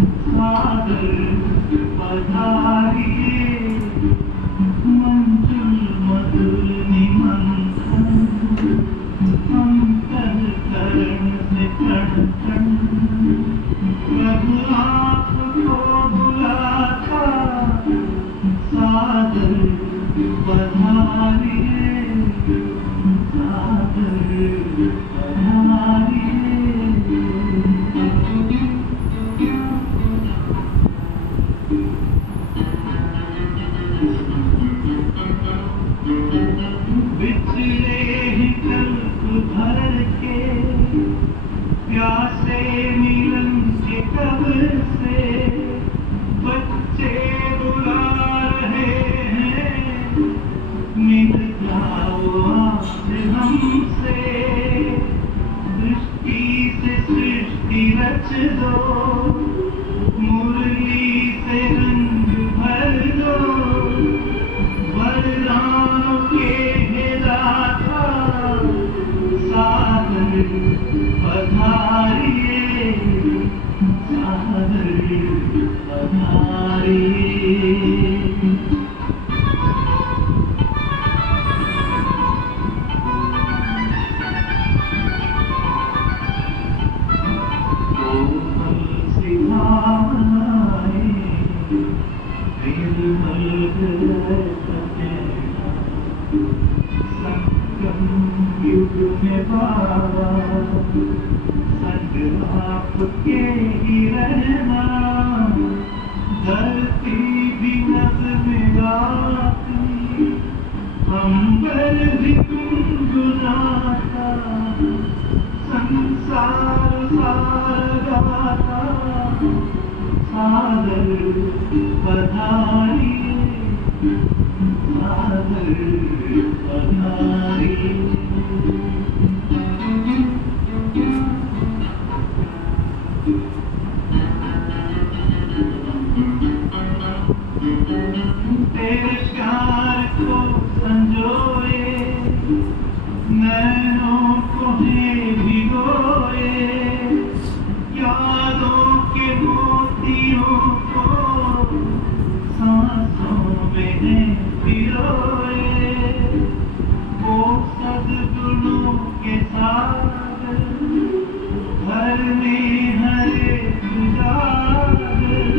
सागर पधारिए मंजुल मधुर निमंत्रण अंतःकरण से कण कण प्रभु आपको बुलाता सागर पधारिए सागर पधारिए। बिछड़े ही कल्प भर के प्यासे मिलन के कब से बच्चे बुला रहे हैं मिल जाओ आपसे हमसे दृष्टि से सृष्टि रच दो मुरली से रंग भर दो वरदानों के दाता सागर पधारिए सागर पधारिए। कोमल सी भावनाएं निर्मल हृदय सकेगा संगम युग में बाबा संग आपके ही रहना धरती भी नज़्म गाती अंबर भी गुनगुनाता संसार सार गाता सागर पधारिए सागर पधारिए। तेरे प्यार को संजोए नैनों को है भिगोए यादों के मोतियों को सांसों में है पिरोए वो सद्गुणों के सागर घर में हरे उजागर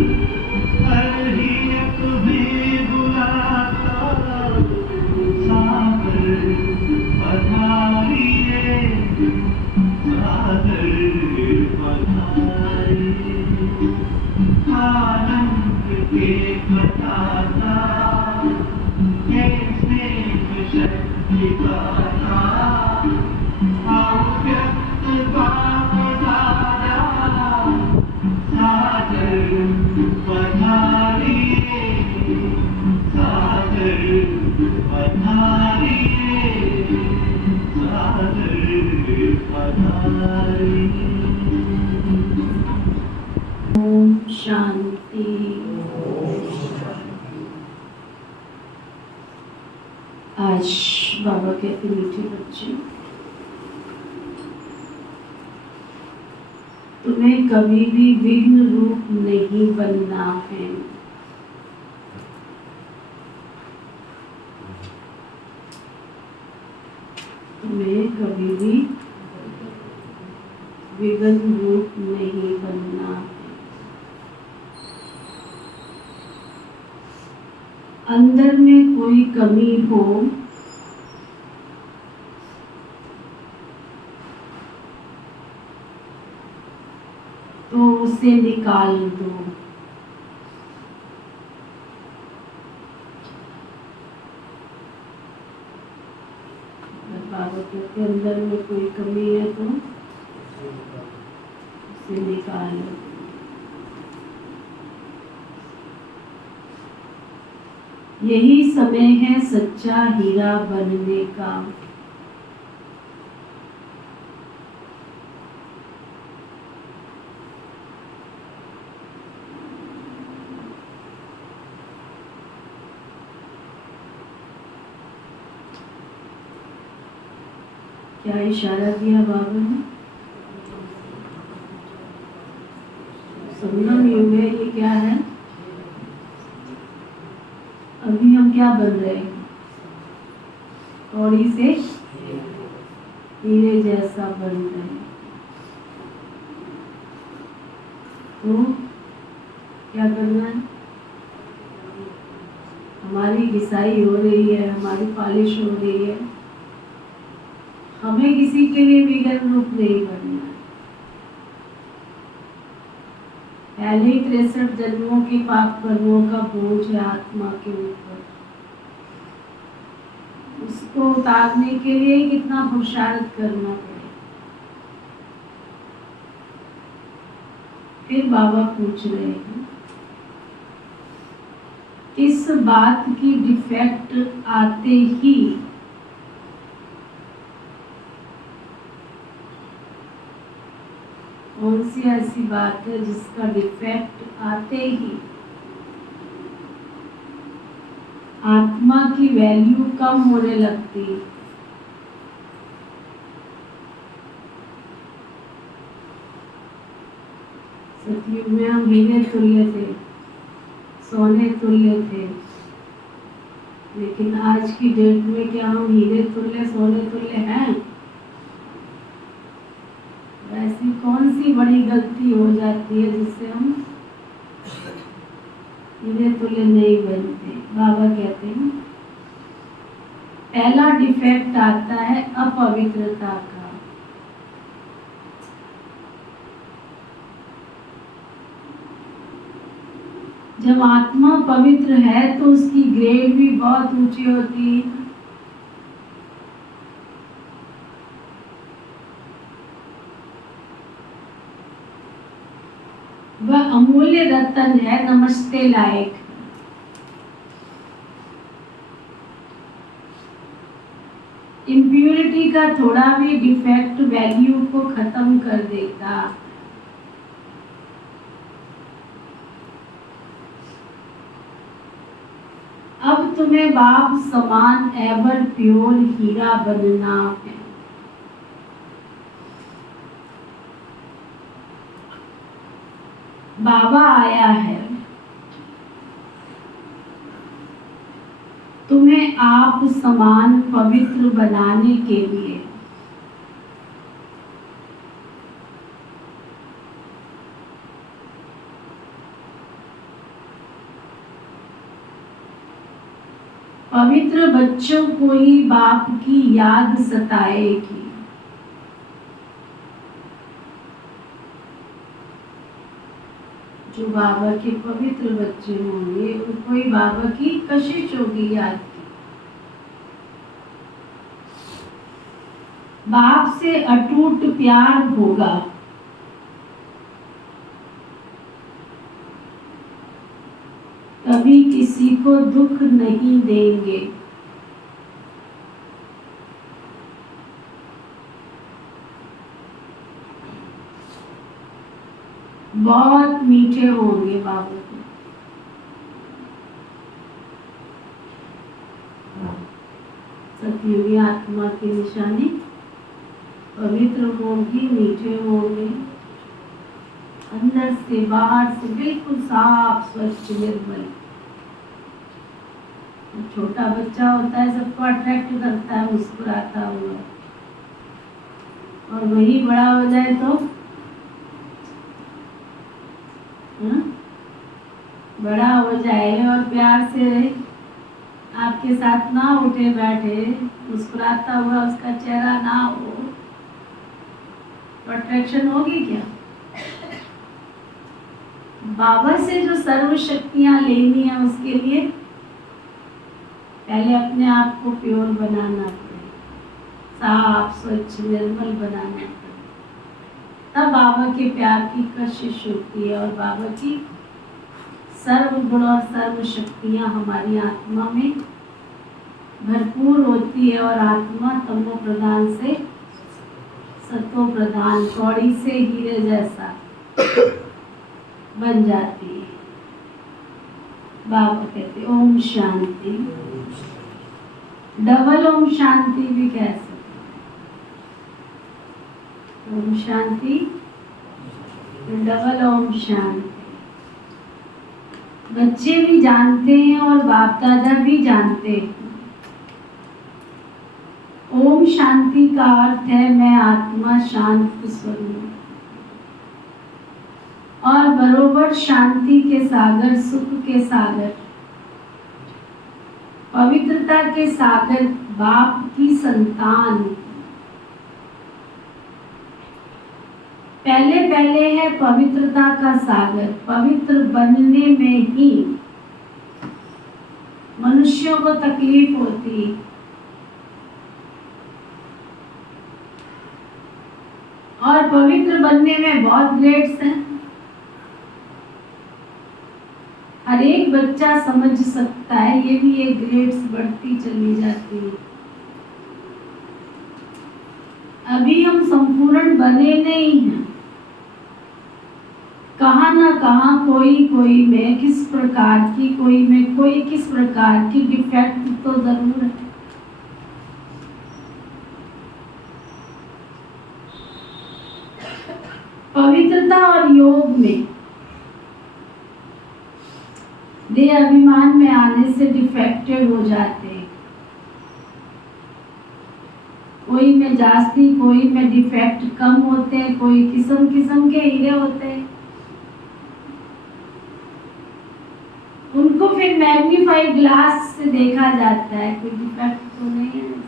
हर ही एक भी बुलाता सागर पधारिए सागर पधारिए। आनंद के बताता कैसे शक्ति गाता अव्यक्त बाप दादा सागर पधारिए सागर पधारिए सागर पधारिए। ओम शांति। आज बाबा कहते मीठे बच्चे तुम्हें कभी भी विघ्न रूप नहीं बनना है। तुम्हें कभी भी विघ्न रूप नहीं बनना है। अंदर में कोई कमी हो तो उसे निकाल दो। बाबा के अंदर में कोई कमी है तो उसे निकाल दो। यही समय है सच्चा हीरा बनने का। क्या इशारा दिया बाबा ने? समय संगम युग है। ये क्या है? अभी हम क्या बन रहे हैं? कौड़ी से हीरे जैसा बन रहे हैं। तो क्या करना है? हमारी घिसाई हो रही है, हमारी पॉलिश हो रही है। हमें किसी के लिए विगन रूप नहीं बनना है। पहले ही 63 जन्मों के पाप कर्मों का बोझ है आत्मा के ऊपर। उसको उतारने के लिए कितना पुरुषार्थ करना पड़े। फिर बाबा पूछ रहे हैं किस बात की डिफेक्ट आते ही कौन सी ऐसी बात है जिसका डिफेक्ट आते ही आत्मा की वैल्यू कम होने लगती है। सतयुग में हम हीरे तुल्य थे, सोने तुल्य थे, लेकिन आज की डेट में क्या हम हीरे तुल्य सोने तुल्य हैं? ऐसी कौन सी बड़ी गलती हो जाती है जिससे हम हीरे तुल्य नहीं बनते? बाबा कहते हैं पहला डिफेक्ट आता है अपवित्रता का। जब आत्मा पवित्र है तो उसकी ग्रेड भी बहुत ऊंची होती है। वह अमूल्य रतन है, नमस्ते लायक। इम्प्योरिटी का थोड़ा भी डिफेक्ट वैल्यू को खत्म कर देगा। अब तुम्हें बाप समान एवर प्योर हीरा बनना है। बाबा आया है तुम्हें आप समान पवित्र बनाने के लिए। पवित्र बच्चों को ही बाप की याद सताएगी। जो बाबा के पवित्र बच्चे होंगे उनको ही बाबा की कशिश होगी याद की। बाप से अटूट प्यार होगा। कभी किसी को दुख नहीं देंगे। बहुत मीठे होंगे बाबा को। सतयुगी आत्मा की निशानी पवित्र होंगी, मीठे होंगे, अंदर से बाहर से बिल्कुल साफ स्वच्छ निर्मल। छोटा बच्चा होता है सबको अट्रैक्ट करता है मुस्कुराता हुआ, और वही बड़ा हो जाए तो बड़ा हो जाए और प्यार से आपके साथ ना उठे बैठे, मुस्कुराता हुआ उसका चेहरा ना हो, तो अट्रैक्शन होगी क्या? बाबा से जो सर्व शक्तियां लेनी है उसके लिए पहले अपने आप को प्योर बनाना पड़े, साफ स्वच्छ निर्मल बनाना पड़े। तब बाबा के प्यार की कशिश होती है और बाबा की सर्व गुण और सर्व शक्तियां हमारी आत्मा में भरपूर होती है और आत्मा तमो प्रधान से सतो प्रधान, कौड़ी से हीरे जैसा बन जाती है। बाबा कहते ओम शांति। डबल ओम शांति भी कह सकते। ओम शांति, डबल ओम शांति। बच्चे भी जानते हैं और बाप दादा भी जानते हैं। ओम शांति का अर्थ है मैं आत्मा शांत स्वरूप, और बरोबर शांति के सागर, सुख के सागर, पवित्रता के सागर बाप की संतान। पहले पहले है पवित्रता का सागर। पवित्र बनने में ही मनुष्यों को तकलीफ होती है, और पवित्र बनने में बहुत ग्रेड्स हैं। हर एक बच्चा समझ सकता है, ये भी एक ग्रेड्स बढ़ती चली जाती है। अभी हम संपूर्ण बने नहीं हैं। कहाँ ना कहाँ कोई में किस प्रकार की, कोई में कोई किस प्रकार की डिफेक्ट तो जरूर है। पवित्रता और योग में देह अभिमान में आने से डिफेक्टेड हो जाते हैं। कोई में जास्ती, कोई में डिफेक्ट कम होते हैं, कोई किस्म किस्म के हीरे होते हैं। उनको फिर मैग्नीफाइड ग्लास से देखा जाता है, कोई डिफेक्ट तो नहीं है।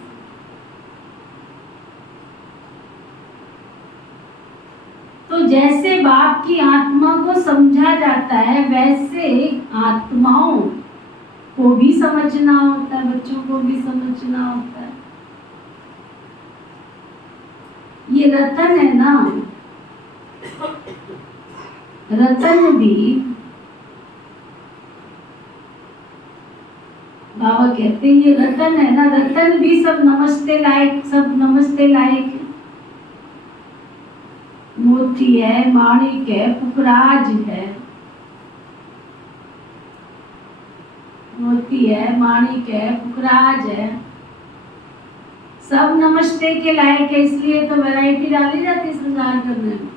तो जैसे बाप की आत्मा को समझा जाता है, वैसे आत्माओं को भी समझना होता है, बच्चों को भी समझना होता है। ये रतन है ना, रतन भी बाबा कहते हैं ये रतन है ना, रतन भी सब नमस्ते लायक, सब नमस्ते लायक है। मोती है, माणिक है, पुखराज है, मोती है, माणिक है, पुखराज है, सब नमस्ते के लायक है। इसलिए तो वैरायटी डाली जाती है श्रृंगार करने में।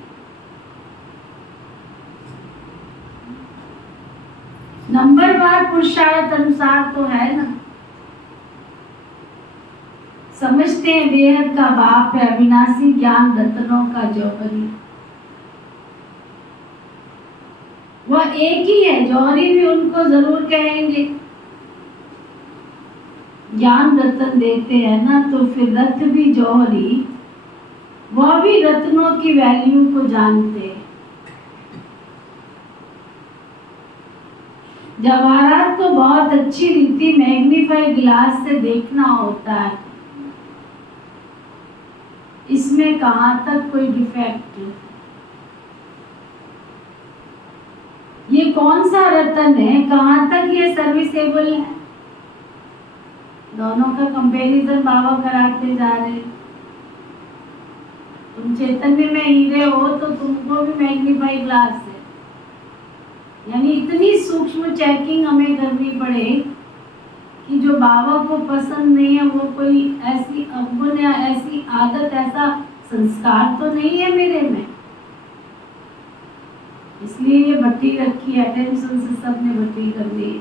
नंबरवार पुरुषार्थ अनुसार तो है ना। समझते हैं बेहद का बाप है, अविनाशी ज्ञान रत्नों का जौहरी। वह एक ही है, जौहरी भी उनको जरूर कहेंगे। ज्ञान रत्न देते हैं ना, तो फिर रत्न भी जौहरी, वह भी रत्नों की वैल्यू को जानते हैं। जवाहरात को बहुत अच्छी रीति मैग्नीफाइड ग्लास से देखना होता है, इसमें कहाँ तक कोई डिफेक्ट है। ये कौन सा रतन है, कहाँ तक ये सर्विसेबल है, दोनों का कंपैरिजन बाबा कराते जा रहे हैं। तुम चैतन्य में हीरे हो तो तुमको भी मैग्नीफाइड ग्लास है। यानी इतनी सूक्ष्म चेकिंग हमें करनी पड़े कि जो बाबा को पसंद नहीं है वो कोई ऐसी अवगुण या ऐसी आदत, ऐसा संस्कार तो नहीं है मेरे में। इसलिए ये भट्टी रखी है, अटेंशन से सबने भट्टी कर दी।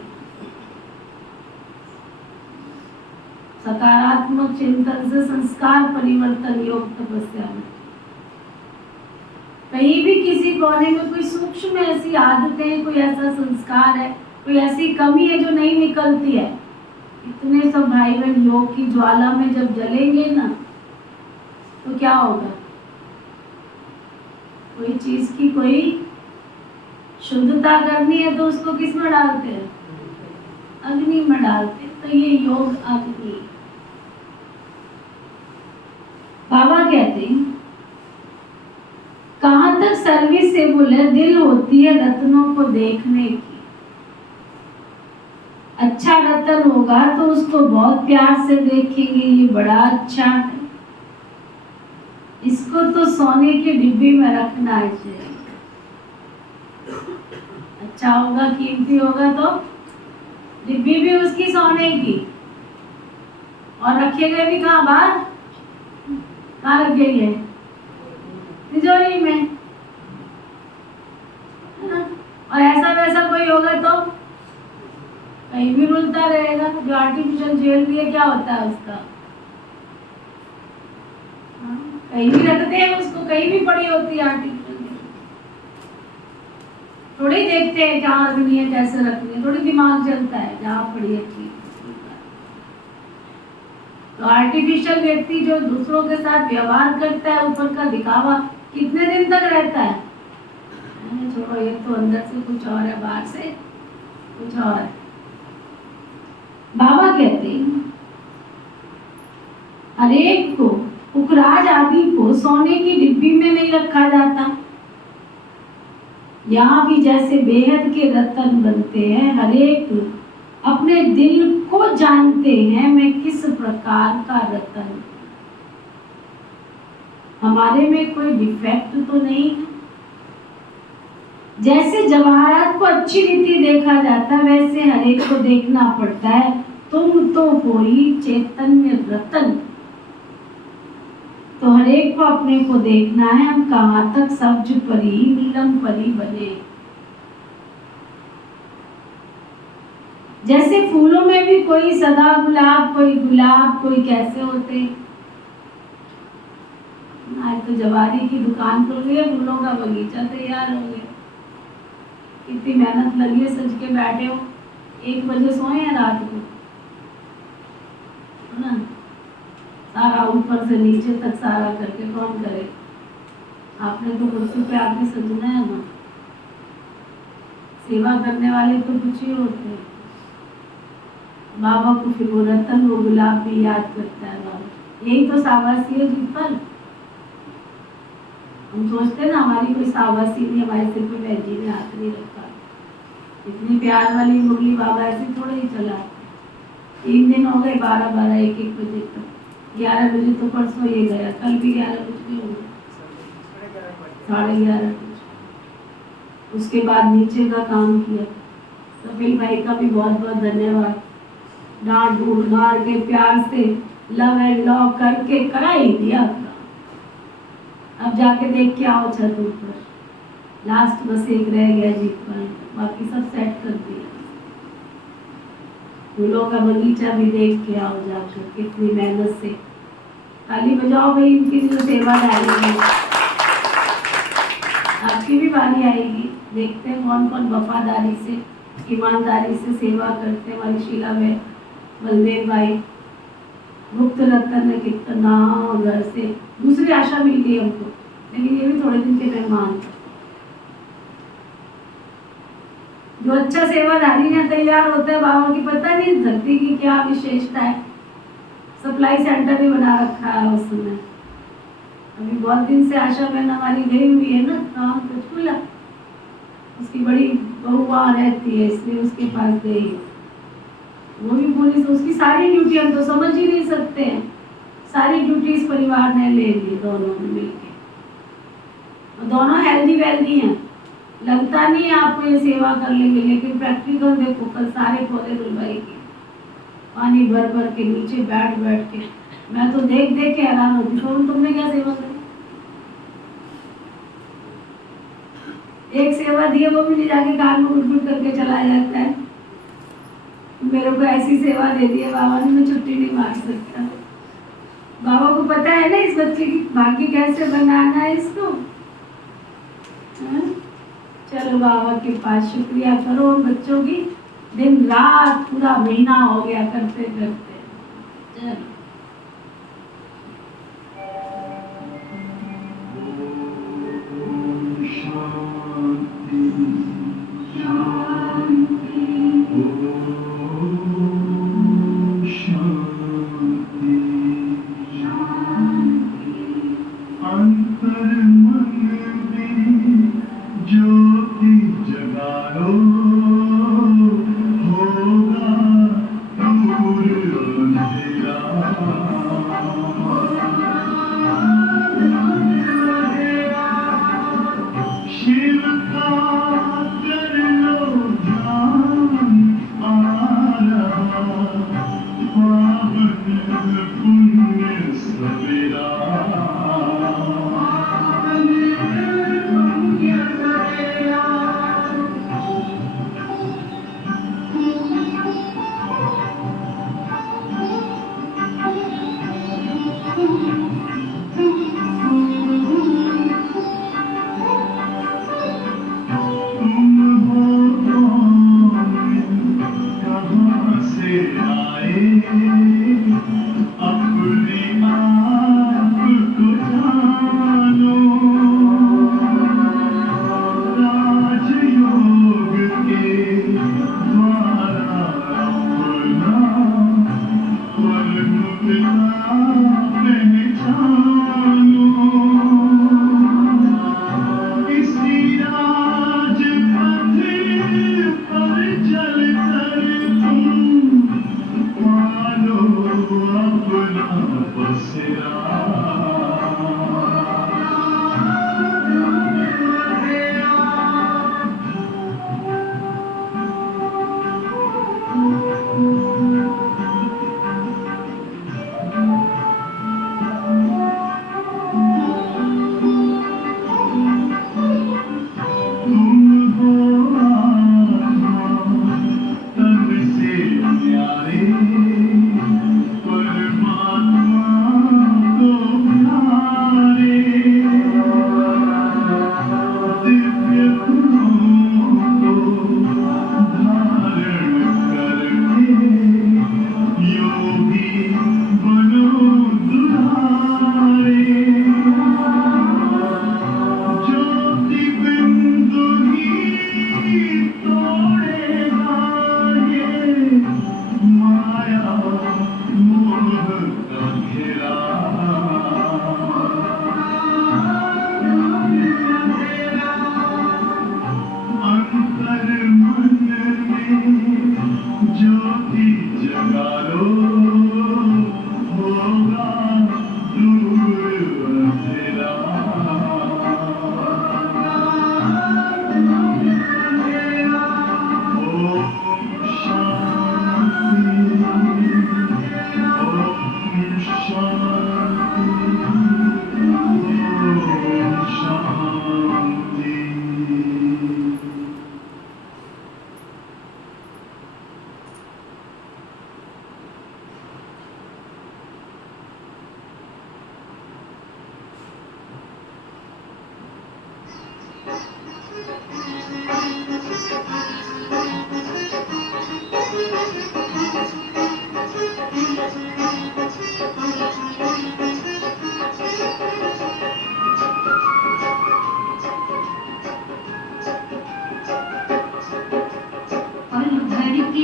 सकारात्मक चिंतन से संस्कार परिवर्तन योग तपस्या में कहीं भी किसी कोने में कोई सूक्ष्म ऐसी आदतें, कोई ऐसा संस्कार है, कोई ऐसी कमी है जो नहीं निकलती है। इतने सब भाई बहन योग की ज्वाला में जब जलेंगे ना, तो क्या होगा? कोई चीज की कोई शुद्धता करनी है तो उसको किस में डालते हैं? अग्नि में डालते हैं। तो ये योग अग्नि। बाबा कहते हैं कहाँ तक सर्विसेबल है, दिल होती है रत्नों को देखने की। अच्छा रतन होगा तो उसको बहुत प्यार से देखेंगे, ये बड़ा अच्छा है, इसको तो सोने के डिब्बे में रखना चाहिए। अच्छा होगा, कीमती होगा तो डिब्बी भी उसकी सोने की, और रखेंगे भी कहाँ? बाहर। कहाँ रखेंगे? तिजोरी में, है ना? और ऐसा वैसा कोई होगा तो कहीं भी रुलता रहेगा। जो आर्टिफिशियल ज्वेलरी क्या होता है उसका, हाँ, कहीं भी रखते हैं उसको, कहीं भी पड़ी होती है आर्टिफिशियल ज्वेलरी। थोड़ी देखते हैं कहाँ रखनी है, कैसे रखनी है, थोड़ी दिमाग चलता है जहाँ पड़ी है चीज। तो आर्टिफिशियल व्यक्ति जो दूसरों के साथ व्यवहार करता है, ऊपर का दिखावा कितने दिन तक रहता है? छोड़ो, ये तो अंदर से कुछ और है, बाहर से कुछ और है। बाबा कहते हैं हर एक को, पुखराज आदि को सोने की डिब्बी में नहीं रखा जाता। यहाँ भी जैसे बेहद के रतन बनते हैं, हर एक अपने दिल को जानते हैं मैं किस प्रकार का रतन। हमारे में कोई डिफेक्ट तो नहीं है। जैसे जवाहरात को अच्छी रीति देखा जाता है, वैसे हर एक को देखना पड़ता है। तुम तो हो ही चैतन्य रतन। तो हर एक को अपने को देखना है, हम कहाँ तक सब्ज परी नीलम परी बने। जैसे फूलों में भी कोई सदा गुलाब, कोई गुलाब, कोई कैसे होते। आज तो जवारी की दुकान खुल गई है, फूलों का बगीचा तैयार हो गया। कितनी मेहनत लगी है, सज के बैठे हो, 1 बजे सोए हैं रात को, है ना? सारा ऊपर से नीचे तक सारा करके कौन करे? आपने तो कुर्सी पे आके सजना है ना। सेवा करने वाले तो कुछ ही होते हैं। बाबा को फिर वो रतन, वो गुलाब भी याद करता है बाबा। यही तो शाबाशी है जी पर। हम सोचते हैं ना हमारी कोई शाबाशी नहीं, हमारे सिर पे बहन जी ने हाथ नहीं रखा। इतनी प्यार वाली मुरली बाबा ऐसे थोड़े ही चला। 3 दिन हो गए, 12-12, 1-1 बजे तक। 11 बजे तो परसों ये गया, कल भी 11 बजे हो गए, 11:30 बजे। उसके बाद नीचे का काम किया। तो फिर भाई का भी बहुत बहुत धन्यवाद। डांट डूट मार के प्यार से लव एंड लॉ करके करा ही दिया। अब जाके देख के आओ छत ऊपर, लास्ट बस एक रह गया जी पर, बाकी सब सेट कर दिया। फूलों का बगीचा भी देख के आओ जाकर, कितनी मेहनत से। ताली बजाओ भाई इनकी जो सेवा आएगी। आपकी भी बारी आएगी। देखते हैं कौन कौन वफादारी से, ईमानदारी से सेवा करते हैं। हमारी शीला में बलदेव भाई, गुप्त रतन ने कितना घर से दूसरी आशा मिल गई हमको, लेकिन ये भी थोड़े दिन के मेहमान। जो अच्छा सेवाधारी यहाँ तैयार होता है, बाबा की पता नहीं धरती की क्या विशेषता है। सप्लाई सेंटर भी बना रखा है उस समय। अभी बहुत दिन से आशा बहन हमारी गई हुई है ना, काम कुछ खुला, उसकी बड़ी बहू वहाँ रहती है, इसलिए उसके पास गई। वो भी पूरी, उसकी सारी ड्यूटी हम तो समझ ही नहीं सकते हैं। सारी ड्यूटी इस परिवार ने ले ली, दोनों ने मिलके। दोनों हेल्दी वेल्दी हैं, लगता नहीं है आपको ये सेवा कर लेंगे, लेकिन प्रैक्टिकल देखो, कल सारे पौधे धुलवाई के, पानी भर भर के, नीचे बैठ बैठ के। मैं तो देख देख के हैरान होती हूँ, तुमने क्या सेवा करी? एक सेवा दी है, वो भी ले जाके कान में गुट करके चला जाता है। मेरे को ऐसी सेवा दे दी है बाबा ने, मैं छुट्टी नहीं मार सकता। बाबा को पता है ना इस बच्चे की भाग्य कैसे बनाना है इसको। चलो बाबा के पास शुक्रिया करो उन बच्चों की, दिन रात पूरा महीना हो गया करते करते। चलो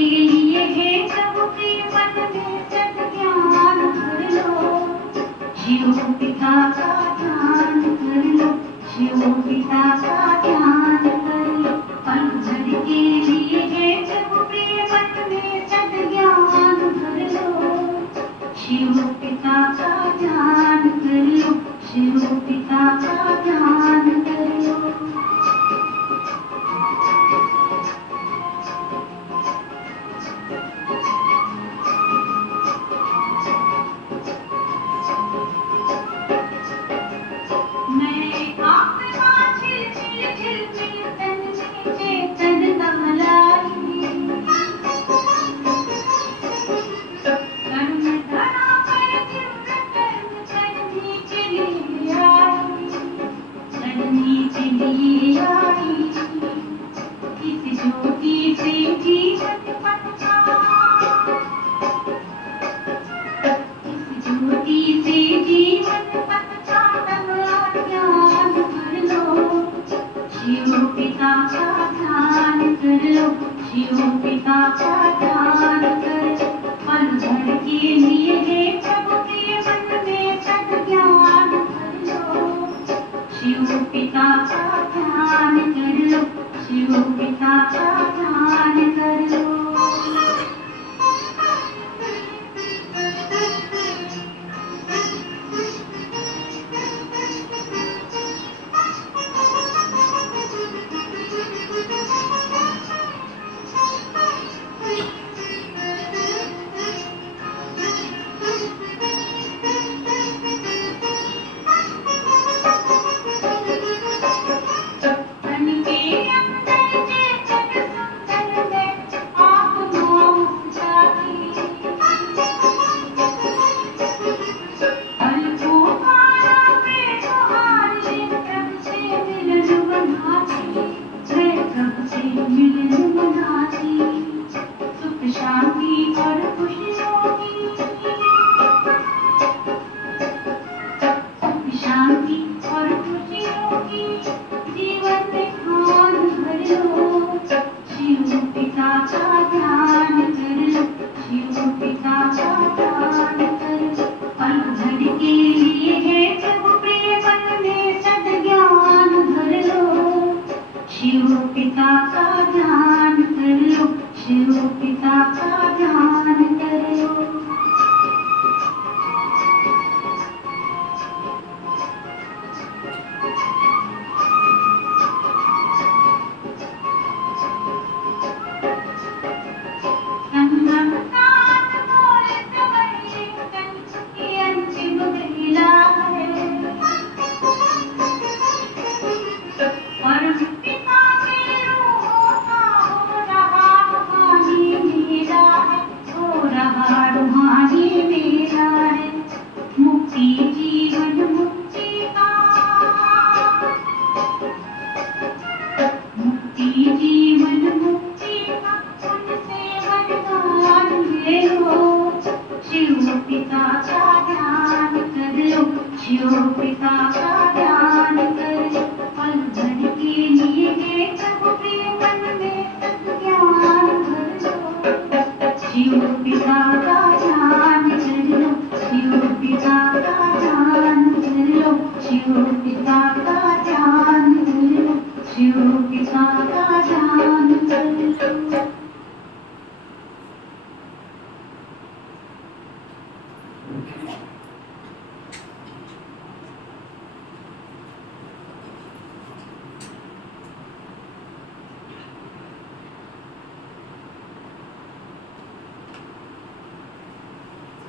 लिए है प्रभु के मन में सद्ज्ञान भर लो। शिव पिता का ध्यान कर लो, शिव पिता का ध्यान कर लो। पल भर के लिए है प्रभु के मन में सद्ज्ञान भर लो। शिव पिता का ध्यान कर लो, शिव पिता का ध्यान कर लो।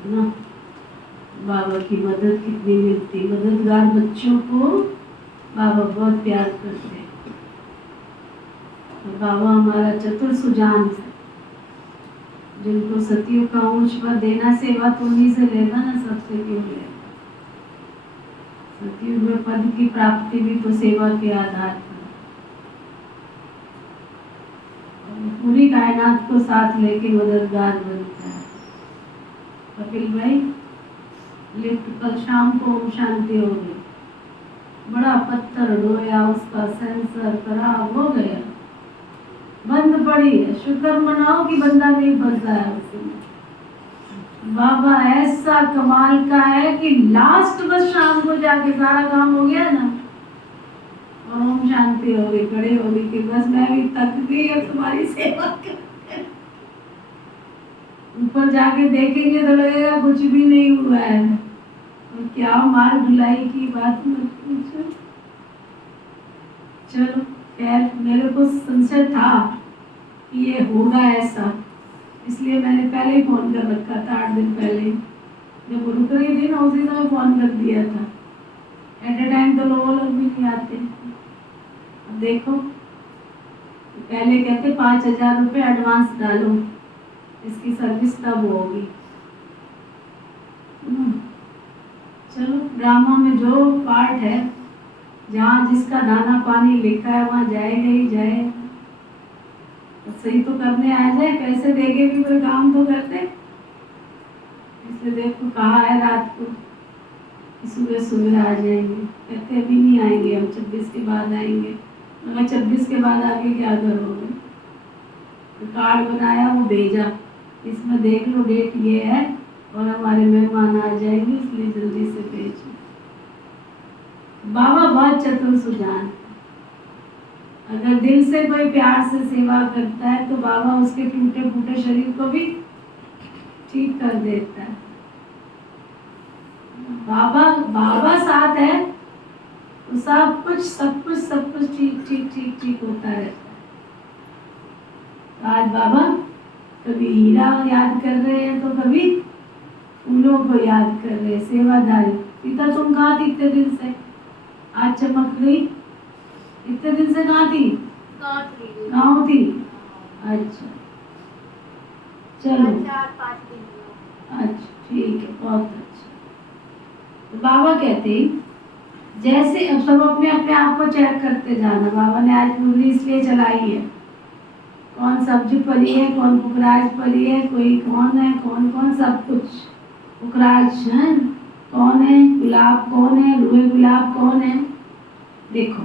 ना बाबा की मदद कितनी मिलती, मददगार बच्चों को बाबा बहुत प्यार करते हैं। तो बाबा हमारा चतुर सुजान है, जिनको सतियों का ऊंच पर देना, सेवा तो उन्हीं से लेना ना, सबसे क्यों ले। सतियों में पद की प्राप्ति भी तो सेवा के आधार पर। पूरी कायनात को साथ लेके मददगार बनता है। कपिल भाई लिफ्ट कल शाम को ओम शांति हो गई, बड़ा पत्थर ढोया, उसका सेंसर खराब हो गया, बंद पड़ी है, शुक्र मनाओ कि बंदा नहीं फंसा है उसमें। बाबा ऐसा कमाल का है कि लास्ट बस शाम को जाके सारा काम हो गया ना, और ओम शांति हो गई, खड़े हो गई कि बस मैं भी थक गई अब तुम्हारी सेवा कर। ऊपर जाके देखेंगे तो लगेगा कुछ भी नहीं हुआ है। और क्या मार ढुलाई की बात मत पूछो। चलो खैर, मेरे को संशय था कि ये होगा ऐसा, इसलिए मैंने पहले ही फोन कर रखा था, 8 दिन पहले जब रुक रही थी ना, उसी समय फोन कर दिया था। एट ए टाइम तो लोग भी नहीं आते। अब देखो, पहले कहते 5,000 रुपये एडवांस डालो, इसकी सर्विस तब होगी। चलो, ड्रामा में जो पार्ट है, जहाँ जिसका दाना पानी लिखा है वहाँ जाएगा ही जाएगा। तो सही तो करने आ जाए, पैसे देके भी कोई काम तो करते। इसलिए देखो कहा है रात को कि सुबह सुबह आ जाएंगे, कहते अभी नहीं आएंगे, हम 26 के बाद आएंगे। मगर 26 के बाद आके क्या करोगे? तो कार्ड बनाया, वो भेजा, इसमें देख लो डेट ये है और हमारे मेहमान आ जाएंगे, इसलिए जल्दी से भेजो। बाबा बहुत चतुर सुजान। अगर दिल से कोई प्यार से सेवा करता है तो बाबा उसके टूटे फूटे शरीर को भी ठीक कर देता है। बाबा साथ है तो सब कुछ ठीक होता रहता है। तो आज बाबा कभी हीरा याद कर रहे हैं तो कभी फूलों को याद कर रहे हैं, सेवादारी। सीता तुम कहाँ थी इतने दिन से? आज चमक गई। इतने दिन से कहाँ थी? गाँव थी। अच्छा चलो, 4-5 दिन। अच्छा ठीक है, बहुत अच्छा। तो बाबा कहते जैसे अब सब अपने अपने आप को चेक करते जाना। बाबा ने आज मुरली इसलिए चलाई है, कौन सब्जी परी है, कौन पुखराज परी है, कोई कौन है, कौन सब कुछ। पुखराज है कौन है, गुलाब कौन है, रूहे गुलाब कौन है। देखो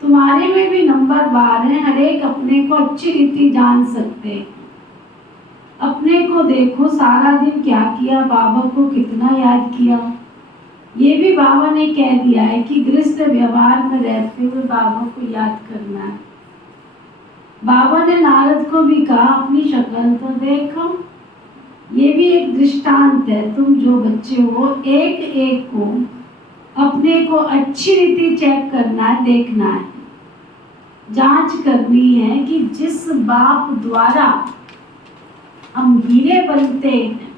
तुम्हारे में भी नंबर 12 हर एक अपने को अच्छी रीति जान सकते हैं। अपने को देखो, सारा दिन क्या किया, बाबा को कितना याद किया। ये भी बाबा ने कह दिया है कि गृहस्थ व्यवहार में रहते हुए बाबा को याद करना है। बाबा ने नारद को भी कहा अपनी शक्ल तो देखो। ये भी एक दृष्टांत है, तुम जो बच्चे हो एक एक को अपने को अच्छी रीति चेक करना है, देखना है, जांच करनी है कि जिस बाप द्वारा हम हीरे बनते हैं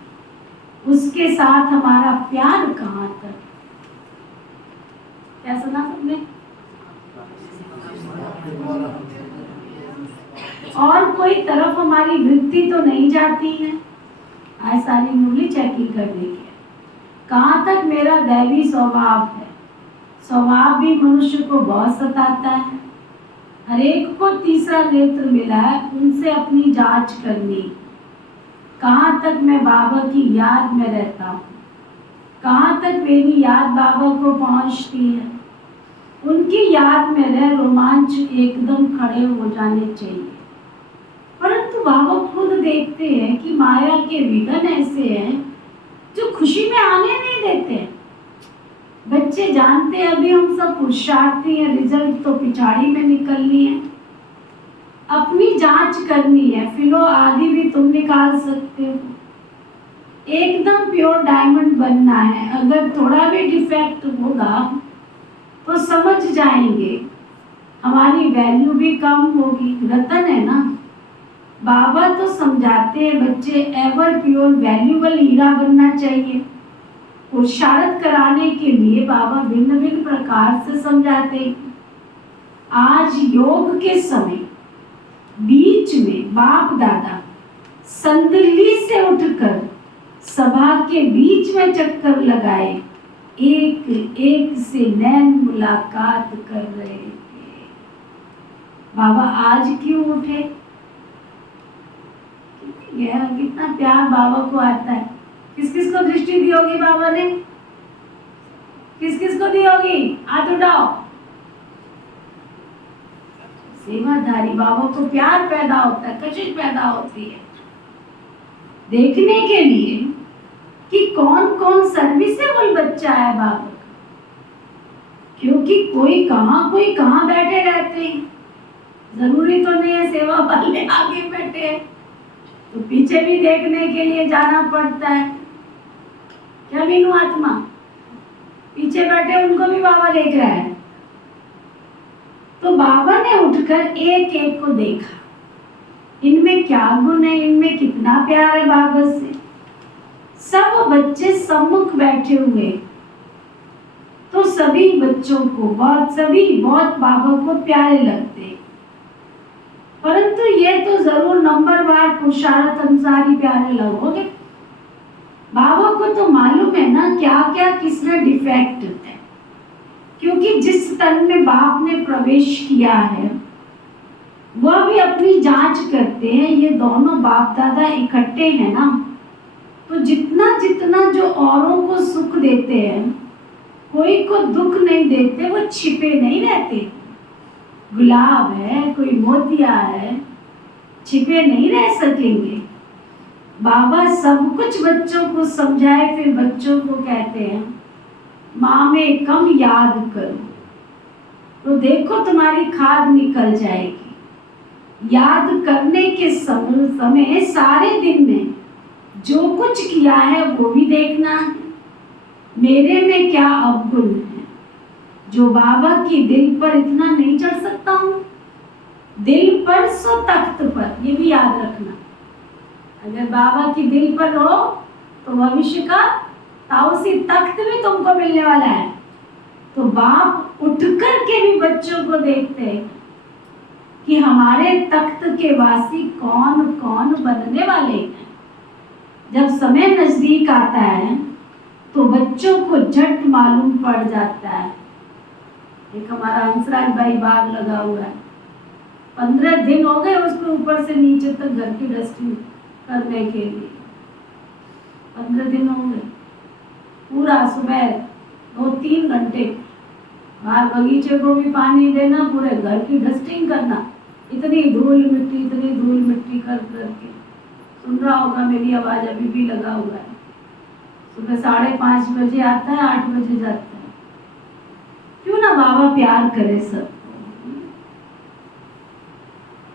उसके साथ हमारा प्यार कहाँ तक। क्या सुना तुमने? और कोई तरफ हमारी वृत्ति तो नहीं जाती है। आज सारी मुरली चेकिंग करने की, कहाँ तक मेरा दैवी स्वभाव है। स्वभाव भी मनुष्य को बहुत सताता है। हर एक को तीसरा नेत्र मिला है, उनसे अपनी जांच करनी। कहाँ तक मैं बाबा की याद में रहता हूँ, कहाँ तक मेरी याद बाबा को पहुँचती है। उनकी याद में रह रोमांच एकदम खड़े हो जाने चाहिए। परंतु बाबा खुद देखते हैं कि माया के विघ्न ऐसे हैं जो खुशी में आने नहीं देते हैं। बच्चे जानते हैं अभी हम सब पुरुषार्थी हैं, रिजल्ट तो पिछाड़ी में निकलनी है। अपनी जांच करनी है, फिलो आदि भी तुम निकाल सकते हो। एकदम प्योर डायमंड बनना है। अगर थोड़ा भी डिफेक्ट होगा तो समझ जाएंगे हमारी वैल्यू भी कम होगी। रतन है ना, बाबा तो समझाते हैं बच्चे एवर प्योर वैल्यूबल हीरा बनना चाहिए। पुरुषार्थ कराने के लिए बाबा भिन्न भिन्न प्रकार से समझाते हैं। आज योग के समय बीच में बाप दादा संदली से उठकर सभा के बीच में चक्कर लगाए, एक एक से नैन मुलाकात कर रहे थे। बाबा आज क्यों उठे? कितना प्यार बाबा को आता है। किस किस को दृष्टि दी होगी बाबा ने? किस किस को दी होगी? हाथ उठाओ। सेवाधारी बाबा को प्यार पैदा होता है, कशिश पैदा होती है देखने के लिए कि कौन कौन सर्विसेबल बच्चा है बाबा का। क्योंकि कोई कहाँ बैठे रहते हैं, जरूरी तो नहीं है सेवा वाले आगे बैठे हैं, तो पीछे भी देखने के लिए जाना पड़ता है। क्या मीनू आत्मा, पीछे बैठे उनको भी बाबा देख रहा है। तो बाबा ने उठकर एक एक को देखा, इनमें क्या गुण है, इनमें कितना प्यार है बाबा से। सब बच्चे सम्मुख बैठे हुए, तो सभी बच्चों को बहुत बाबा को प्यारे लगते, परंतु ये तो जरूर नंबरवार पुरुषार्थ अनुसार ही प्यारे लगोगे। बाबा को तो मालूम है ना क्या क्या किसमें डिफेक्ट है, क्योंकि जिस तन में बाप ने प्रवेश किया है वह भी अपनी जांच करते हैं। ये दोनों बाप दादा इकट्ठे हैं ना, तो जितना जितना जो औरों को सुख देते हैं, कोई को दुख नहीं देते, वो छिपे नहीं रहते। गुलाब है, कोई मोतिया है, छिपे नहीं रह सकेंगे। बाबा सब कुछ बच्चों को समझाए, फिर बच्चों को कहते हैं माँ में कम याद करो, तो देखो तुम्हारी खाद निकल जाएगी। याद करने के समय सारे दिन में जो कुछ किया है वो भी देखना है, मेरे में क्या अवगुण है जो बाबा की दिल पर इतना नहीं चढ़ सकता हूँ। दिल पर सो तख्त पर, ये भी याद रखना। अगर बाबा की दिल पर हो तो भविष्य का ताउसी तख्त भी तुमको मिलने वाला है। तो बाप उठ कर के भी बच्चों को देखते हैं कि हमारे तख्त के वासी कौन कौन बनने वाले हैं। जब समय नजदीक आता है तो बच्चों को झट मालूम पड़ जाता है। एक हमारा हंसराज भाई बाग लगा हुआ है, 15 दिन हो गए उसको ऊपर से नीचे तक घर की डस्टिंग करने के लिए। 15 दिन हो गए, पूरा सुबह 2-3 घंटे बाहर बगीचे को भी पानी देना, पूरे घर की डस्टिंग करना, इतनी धूल मिट्टी कर करके। सुन रहा होगा मेरी आवाज, अभी भी लगा हुआ है। सुबह 5:30 बजे आता है, 8 बजे जाता है। क्यों ना बाबा प्यार करे सबको।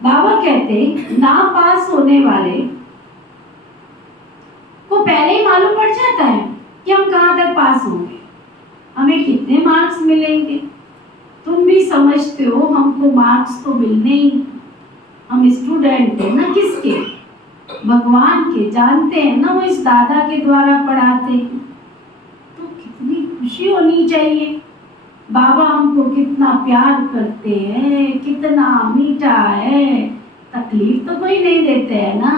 बाबा कहते ना पास होने वाले को पहले ही मालूम पड़ जाता है कि हम कहाँ तक पास होंगे, हमें कितने मार्क्स मिलेंगे। तुम भी समझते हो हमको मार्क्स तो मिलने ही, हम स्टूडेंट हैं ना किसके, भगवान के। जानते हैं ना वो इस दादा के द्वारा पढ़ाते हैं, तो कितनी खुशी होनी चाहिए। बाबा हमको कितना प्यार करते हैं, कितना मीठा है। तकलीफ तो कोई नहीं देते हैं ना,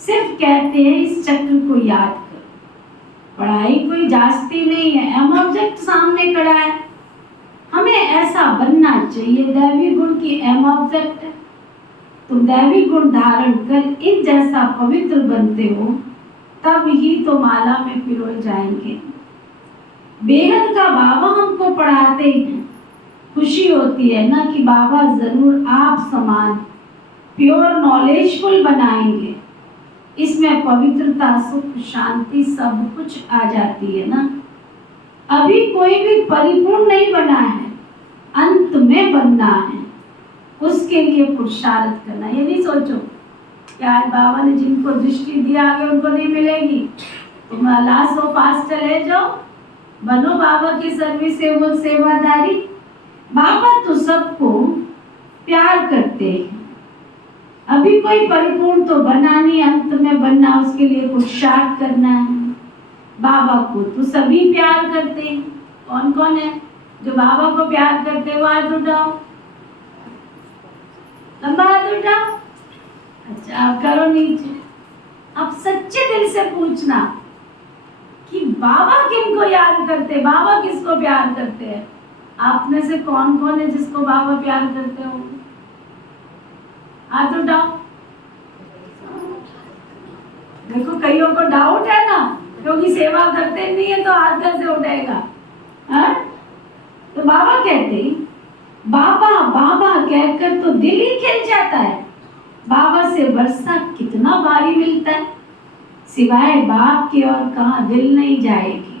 सिर्फ कहते हैं इस चक्र को याद करो। पढ़ाई कोई जांचती नहीं है, एम ऑब्जेक्ट सामने खड़ा है, हमें ऐसा बनना चाहिए। दैवी गुण की एम ऑब्जेक्ट है, तुम दैवी गुण धारण कर इन जैसा पवित्र बनते हो, तब ही तो माला में पिरोए जाएंगे। बेहद का बाबा हमको पढ़ाते हैं, खुशी होती है ना कि बाबा जरूर आप समान प्योर नॉलेजफुल बनाएंगे। इसमें पवित्रता, सुख, शांति सब कुछ आ जाती है ना। अभी कोई भी परिपूर्ण नहीं बना है, अंत में बनना है, उसके लिए पुरुषार्थ करना। ये नहीं सोचो कि आज बाबा ने जिनको दृष्टि दिया आगे उनको नहीं मिलेगी, तुम लास्ट ऑफ पास चले जाओ, बनो बाबा की सर्विस सेवादारी। बाबा तो सबको प्यार करते हैं। अभी कोई परिपूर्ण तो बना नहीं, अंत में बनना, उसके लिए पुरुषार्थ करना है। बाबा को तो सभी प्यार करते हैं। कौन कौन है जो बाबा को प्यार करते हैं? वो हाथ उठाओ, लंबा हाथ उठाओ। अच्छा, आप करो नीचे। आप सच्चे दिल से पूछना कि बाबा किनको याद करते, बाबा किसको प्यार करते हैं। आप में से कौन कौन है जिसको बाबा प्यार करते हो? हाथ उठाओ। देखो कईयों को डाउट है ना, क्योंकि सेवा करते नहीं है तो हाथ कैसे उठेगा। हाँ? तो बाबा कहते बाबा बाबा कहकर तो दिल ही खिल जाता है। बाबा से वर्षा कितना भारी मिलता है, सिवाय बाप के और कहाँ दिल नहीं जाएगी।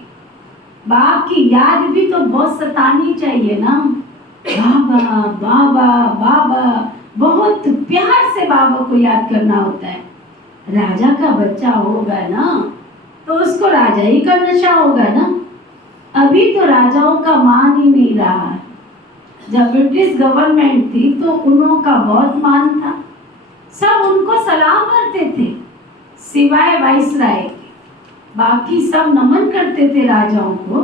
बाप की याद भी तो बहुत सतानी चाहिए ना। बाबा बाबा बाबा, बहुत प्यार से बाबा को याद करना होता है। राजा का बच्चा होगा ना तो उसको राजा ही का नशा होगा ना। अभी तो राजाओं का मान ही नहीं रहा है। जब ब्रिटिश गवर्नमेंट थी तो उन्हों का बहुत मान था, सब उनको सलाम करते थे सिवाय वाइसराय के, बाकी सब नमन करते थे राजाओं को।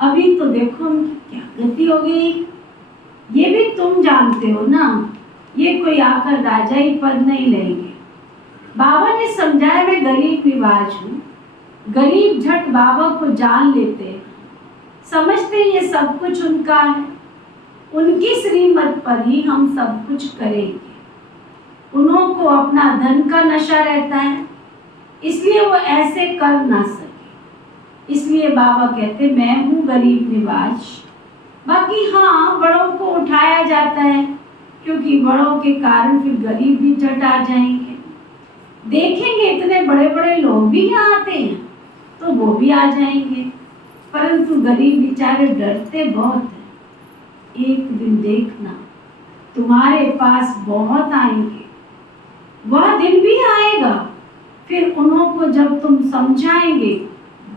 अभी तो देखो उनकी क्या गति हो गई, ये भी तुम जानते हो ना। ये कोई आकर राजा ही पद नहीं लेंगे। बाबा ने समझाया, मैं गरीब निवाज हूँ। गरीब झट बाबा को जान लेते हैं, समझते ये सब कुछ उनका है, उनकी श्रीमत पर ही हम सब कुछ करेंगे। उन्हों को अपना धन का नशा रहता है, इसलिए वो ऐसे कर ना सके। इसलिए बाबा कहते मैं हूँ गरीब निवाज। बाकी हाँ, बड़ों को उठाया जाता है, क्योंकि बड़ों के कारण फिर गरीब भी झट आ जाएंगे। देखेंगे इतने बड़े बड़े लोग भी यहाँ आते हैं तो वो भी आ जाएंगे, परंतु गरीब बेचारे डरते बहुत हैं। एक दिन देखना तुम्हारे पास बहुत आएंगे, वह दिन भी आएगा, फिर उन्हों को जब तुम समझाएंगे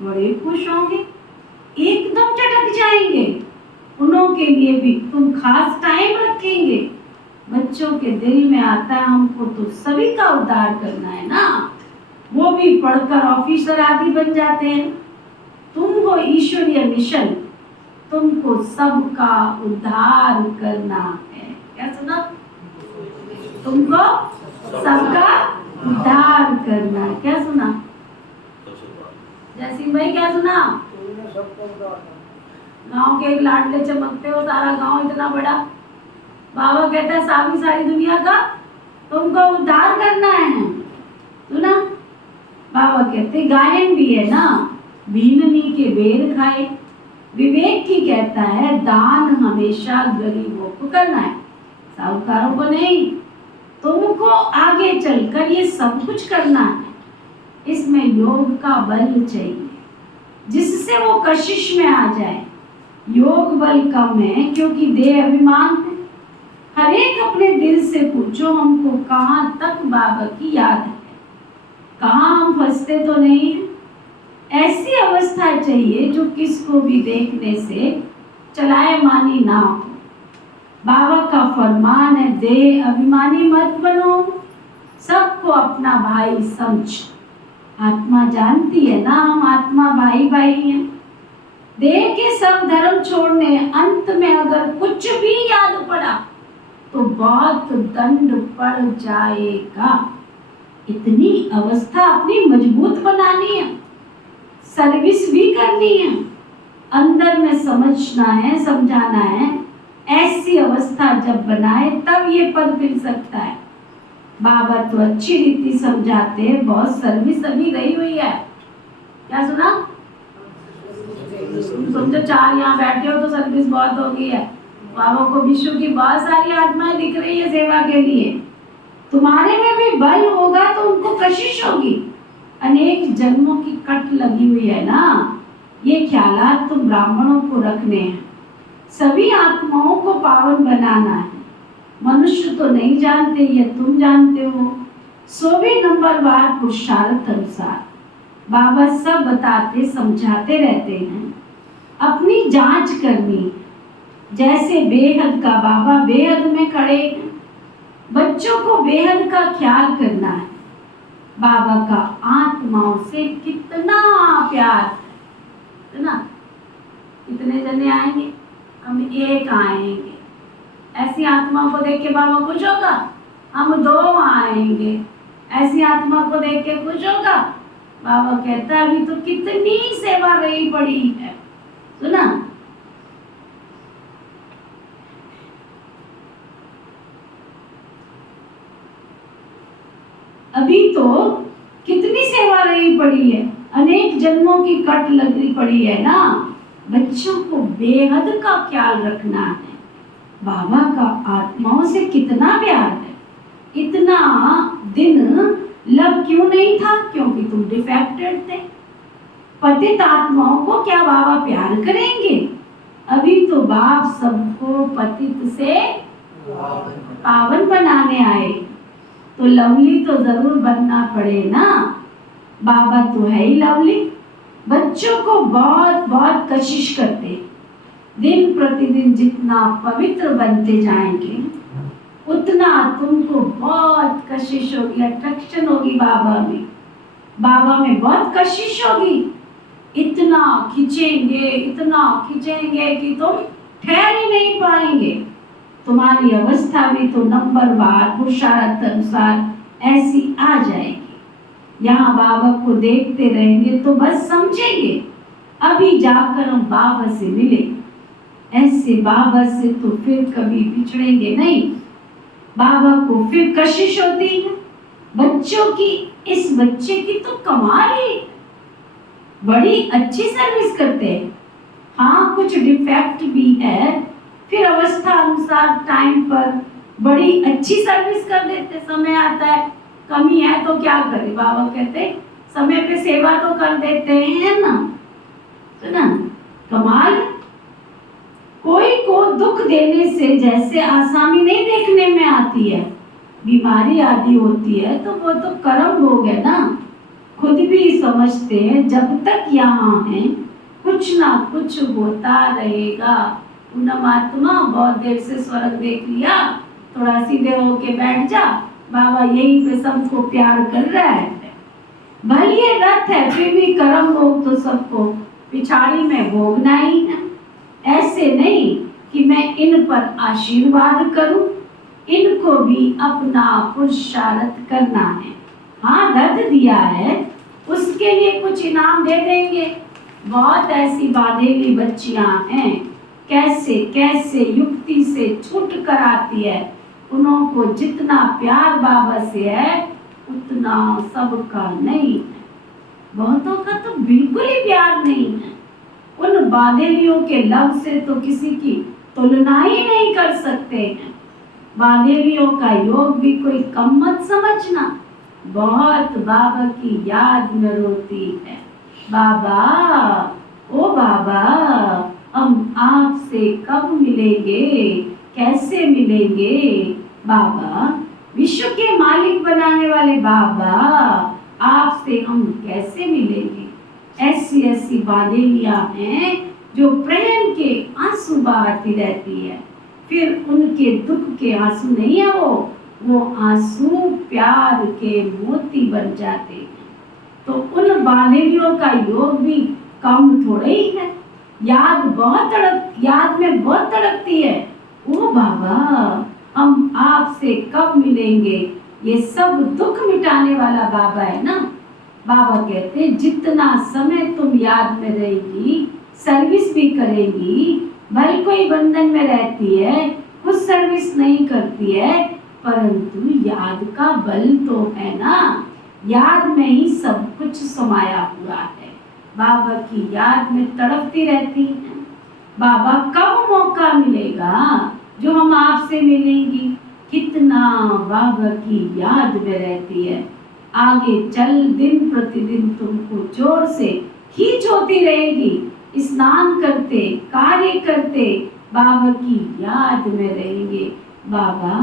बड़े खुश होंगे, एकदम चटक जाएंगे। उन्हों के लिए भी तुम खास टाइम रखेंगे। बच्चों के दिल में आता है हमको तो सभी का उद्धार करना है ना, वो भी पढ़कर ऑफिसर आदि बन जाते हैं। तुमको ईश्वरीय मिशन, तुमको सबका उद्धार करना है। क्या सुना? तुमको सबका उद्धार करना है। क्या सुना? जयसिंह भाई क्या सुना? गांव के एक लाडले चमकते हो, सारा गांव इतना बड़ा। बाबा कहता है सारी दुनिया का तुमको उद्धार करना है। सुना? बाबा कहते गायन भी है ना, भीननी के बेर खाए। विवेक की कहता है दान हमेशा गरीबों को करना है, साहूकारों को नहीं। तुमको आगे चलकर ये सब कुछ करना है। इसमें योग का बल चाहिए, जिससे वो कशिश में आ जाए। योग बल कम है क्योंकि देह अभिमान है। हर एक अपने दिल से पूछो हमको कहाँ तक बाबा की याद है, कहाँ हम फंसते तो नहीं हैं। ऐसी अवस्था चाहिए जो किसको भी देखने से चलायमानी ना हो। बाबा का फरमान है देह अभिमानी मत बनो, सबको अपना भाई समझ। आत्मा जानती है ना हम आत्मा भाई भाई हैं। देह के सब धर्म छोड़ने अंत में अगर कुछ भी याद पड़ा तो बहुत दंड पड़ जाएगा। इतनी अवस्था अपनी मजबूत बनानी है, सर्विस भी करनी है, अंदर में समझना है, समझाना है। ऐसी अवस्था जब बनाए तब ये पद मिल सकता है। बाबा तो अच्छी रीति समझाते हैं, बहुत सर्विस अभी रही हुई है। क्या सुना? समझो 4 यहाँ बैठे हो तो सर्विस बहुत हो गई है। बाबा को विश्व की बहुत सारी आत्माएं दिख रही है सेवा के लिए। तुम्हारे में भी बल होगा तो उनको कशिश होगी। अनेक जन्मों की कट लगी हुई है ना, ये ख्यालात तुम ब्राह्मणों को रखने हैं। सभी आत्माओं को पावन बनाना है। मनुष्य तो नहीं जानते, ये तुम जानते हो। 100वें नंबरवार पुरुषार्थ अनुसार बाबा सब बताते समझाते रहते हैं। अपनी जांच करनी, जैसे बेहद का बाबा बेहद में खड़े हैं। बच्चों को बेहद का ख्याल करना है। बाबा का आत्माओं से कितना प्यार है ना। कितने जने आएंगे? हम एक आएंगे। ऐसी आत्मा को देख के बाबा खुश होगा? हम 2 आएंगे। ऐसी आत्मा को देख के खुश होगा? बाबा कहता है अभी तो कितनी सेवा रही पड़ी है। सुना? अभी तो कितनी सेवा रही पड़ी है, अनेक जन्मों की कट लगी पड़ी है ना। बच्चों को बेहद का ख्याल रखना है। बाबा का आत्माओं से कितना प्यार है। इतना दिन लव क्यों नहीं था? क्योंकि तुम डिफेक्टेड थे। पतित आत्माओं को क्या बाबा प्यार करेंगे? अभी तो बाप सबको पतित से पावन बनाने आए, तो लवली तो जरूर बनना पड़े ना। बाबा तो है ही लवली। बच्चों को बहुत बहुत कशिश करते, दिन प्रतिदिन जितना पवित्र बनते जाएंगे उतना तुमको बहुत कशिश होगी, अट्रैक्शन होगी बाबा में। बाबा में बहुत कशिश होगी। इतना खींचेंगे कि तुम ठहर ही नहीं पाएंगे। तुम्हारी अवस्था भी तो नंबरवार पुरुषार्थ अनुसार ऐसी आ जाएगी। यहाँ बाबा को देखते रहेंगे तो बस समझेंगे अभी जाकर हम बाबा से मिले। ऐसे बाबा से तो फिर कभी बिछड़ेंगे नहीं। बाबा को फिर कशिश होती है बच्चों की। इस बच्चे की तो कमाल ही, बड़ी अच्छी सर्विस करते हैं। हाँ, कुछ डिफेक्ट भी है, फिर अवस्था अनुसार टाइम पर बड़ी अच्छी सर्विस कर देते। समय आता है, कमी है तो क्या करे, बाबा कहते समय पे सेवा तो कर देते हैं ना। सुना, कमाल। कोई को दुख देने से जैसे आसानी नहीं देखने में आती है। बीमारी आदि होती है तो वो तो कर्म भोग है ना। खुद भी समझते हैं जब तक यहाँ हैं कुछ ना कुछ होता रहेगा। उन्मात्मा बहुत देर से स्वर्ग देख लिया, थोड़ा सीधे होके बैठ जा, बाबा यहीं पे सबको प्यार कर रहा है। भले ये रथ है फिर भी कर्म भोग तो सबको पिछाड़ी में भोगना ही है। ऐसे नहीं कि मैं इन पर आशीर्वाद करूं, इनको भी अपना पुरुषार्थ करना है। हाँ, रथ दिया है उसके लिए कुछ इनाम दे देंगे। बहुत ऐसी बाधेली बच्चियां हैं, कैसे कैसे युक्ति से छूट कर आती है। उनको जितना प्यार बाबा से है उतना सबका नहीं है। बहुतों का तो बिल्कुल ही प्यार नहीं है। उन बाधेलियों के लव से तो किसी की तुलना ही नहीं कर सकते हैं। बाधेलियों का योग भी कोई कम मत समझना। बहुत बाबा की याद में रोती है। बाबा, ओ बाबा, हम आपसे कब मिलेंगे, कैसे मिलेंगे? बाबा, विश्व के मालिक बनाने वाले बाबा, आपसे हम कैसे मिलेंगे? ऐसी ऐसी बाधेलियां हैं जो प्रेम के आंसू बहाती रहती है। फिर उनके दुख के आंसू नहीं है, वो आंसू प्यार के मोती बन जाते हैं। तो उन बाधेलियों का योग भी कम थोड़े ही है। याद में बहुत तड़पती है। ओ बाबा, हम आपसे कब मिलेंगे? ये सब दुख मिटाने वाला बाबा है ना। बाबा कहते जितना समय तुम याद में रहेगी, सर्विस भी करेगी। भले कोई बंधन में रहती है, कुछ सर्विस नहीं करती है, परंतु याद का बल तो है ना। याद में ही सब कुछ समाया हुआ है। बाबा की याद में तड़पती रहती है। बाबा, कब मौका मिलेगा जो हम आपसे मिलेंगी? कितना बाबा की याद में रहती है। आगे चल दिन प्रतिदिन तुमको जोर से खींच होती रहेगी। स्नान करते, कार्य करते बाबा की याद में रहेंगे। बाबा,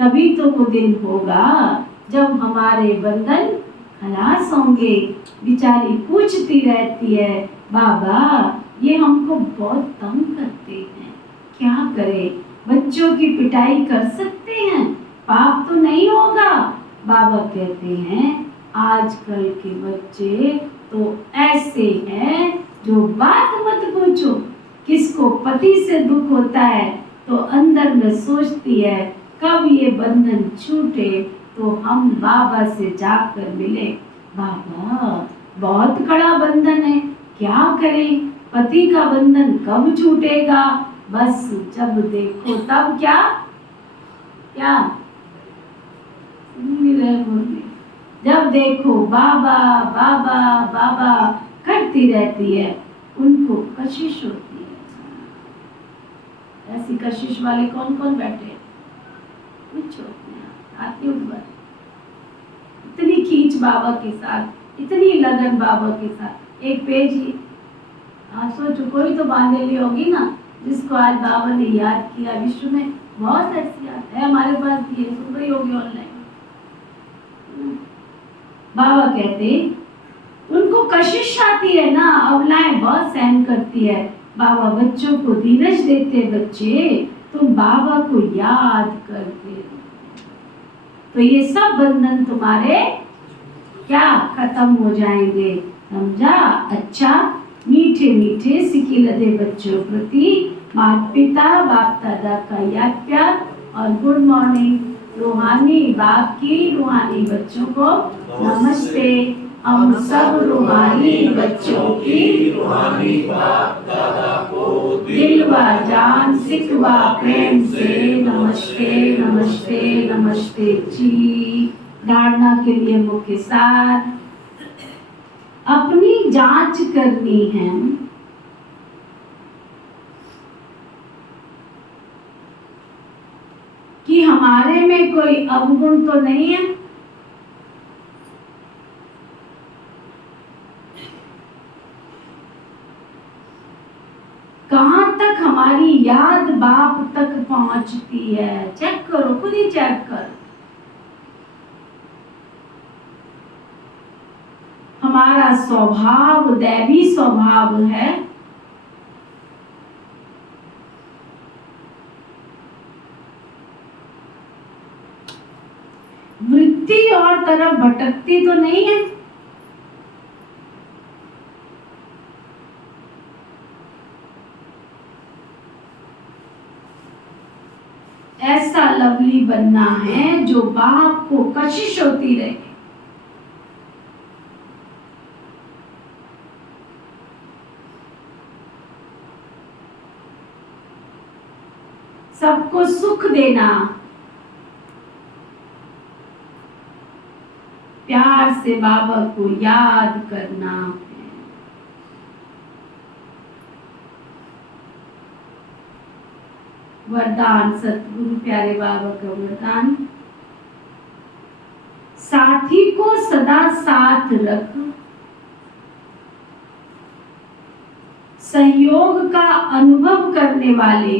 कभी तो वो दिन होगा जब हमारे बंधन खलास होंगे। बेचारी पूछती रहती है, बाबा ये हमको बहुत तंग करते हैं, क्या करें? बच्चों की पिटाई कर सकते हैं, पाप तो नहीं होगा? बाबा कहते हैं आजकल के बच्चे तो ऐसे हैं जो बात मत पूछो। किसको पति से दुख होता है तो अंदर में सोचती है कब ये बंधन छूटे तो हम बाबा से जाकर मिले। बाबा, बहुत कड़ा बंधन है, क्या करें? पति का बंधन कब छूटेगा? बस जब देखो तब क्या क्या जब देखो बाबा बाबा बाबा करती रहती है, उनको कशिश होती ऐसी कशिश वाले कौन कौन बैठे हैं? कुछ हाथ नहीं उठा। इतनी खींच बाबा के साथ, इतनी लगन बाबा के साथ। एक पेज ही आप सोचो, कोई तो बांधेली होगी ना जिसको आज बाबा ने याद किया। विश्व में बहुत ऐसी याद है, हमारे पास भी है, सुन रही होगी ऑनलाइन। बाबा कहते उनको कशिश आती है ना, अवलाएं बहुत सहन करती है। बाबा बच्चों को धीरज देते, बच्चे तुम बाबा को याद करते, तो ये सब बंधन तुम्हारे क्या खत्म हो जाएंगे। समझा? अच्छा, मीठे मीठे सिकिलदे बच्चों प्रति माता पिता बाप दादा का याद प्यार और गुड मॉर्निंग। रूहानी बाप की रूहानी बच्चों को नमस्ते। हम सब रूहानी बच्चों की रूहानी बाप दादा को दिल व जान सिक व प्रेम से नमस्ते नमस्ते नमस्ते जी। धारणा के लिए मुख्य सार, अपनी जांच करनी है कि हमारे में कोई अवगुण तो नहीं है। कहां तक हमारी याद बाप तक पहुंचती है, चेक करो, खुद ही चेक करो। हमारा स्वभाव दैवी स्वभाव है, वृत्ति और तरफ भटकती तो नहीं है। ऐसा लवली बनना है जो बाप को कशिश होती रहे। सबको सुख देना, प्यार से बाबा को याद करना है। वरदान सतगुरु प्यारे बाबा का वरदान, साथी को सदा साथ रख, सहयोग का अनुभव करने वाले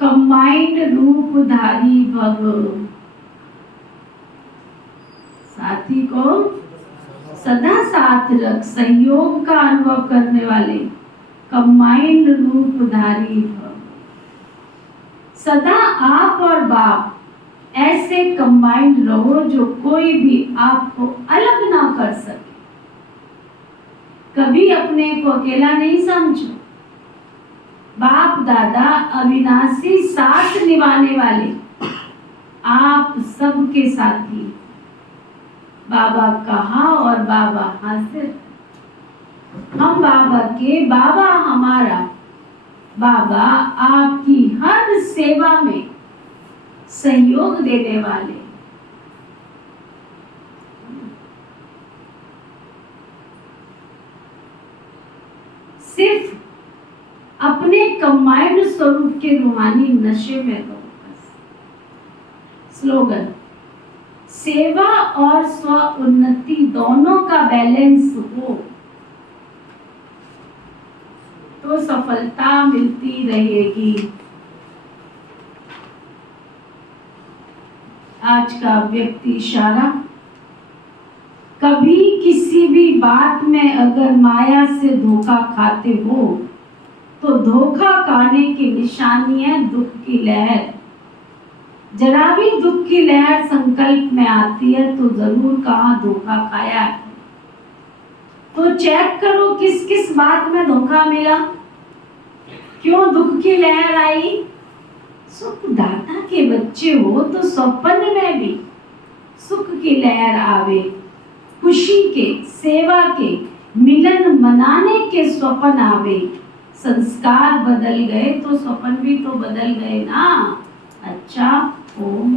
कंबाइंड रूपधारी भव। साथी को सदा साथ रख, सहयोग का अनुभव करने वाले कंबाइंड रूपधारी भव। सदा आप और बाप ऐसे कंबाइंड रहो जो कोई भी आपको अलग ना कर सके। कभी अपने को अकेला नहीं समझो। बाप दादा अविनाशी साथ निभाने वाले आप सबके साथी। बाबा कहा और बाबा हाजिर। हम बाबा के, बाबा हमारा। बाबा आपकी हर सेवा में सहयोग देने वाले। सिर्फ अपने कंबाइंड स्वरूप के रूहानी नशे में रहो बस। स्लोगन, सेवा और स्व उन्नति दोनों का बैलेंस हो तो सफलता मिलती रहेगी। आज का व्यक्ति इशारा, कभी किसी भी बात में अगर माया से धोखा खाते हो तो धोखा खाने की निशानी है दुख की लहर। जरा भी दुख की लहर संकल्प में आती है तो जरूर कहाँ धोखा खाया है। तो चेक करो किस किस बात में धोखा मिला, क्यों दुख की लहर आई। सुख दाता के बच्चे हो तो स्वप्न में भी सुख की लहर आवे। खुशी के, सेवा के, मिलन मनाने के स्वप्न आवे। संस्कार बदल गए तो स्वप्न भी तो बदल गए ना। अच्छा, ओम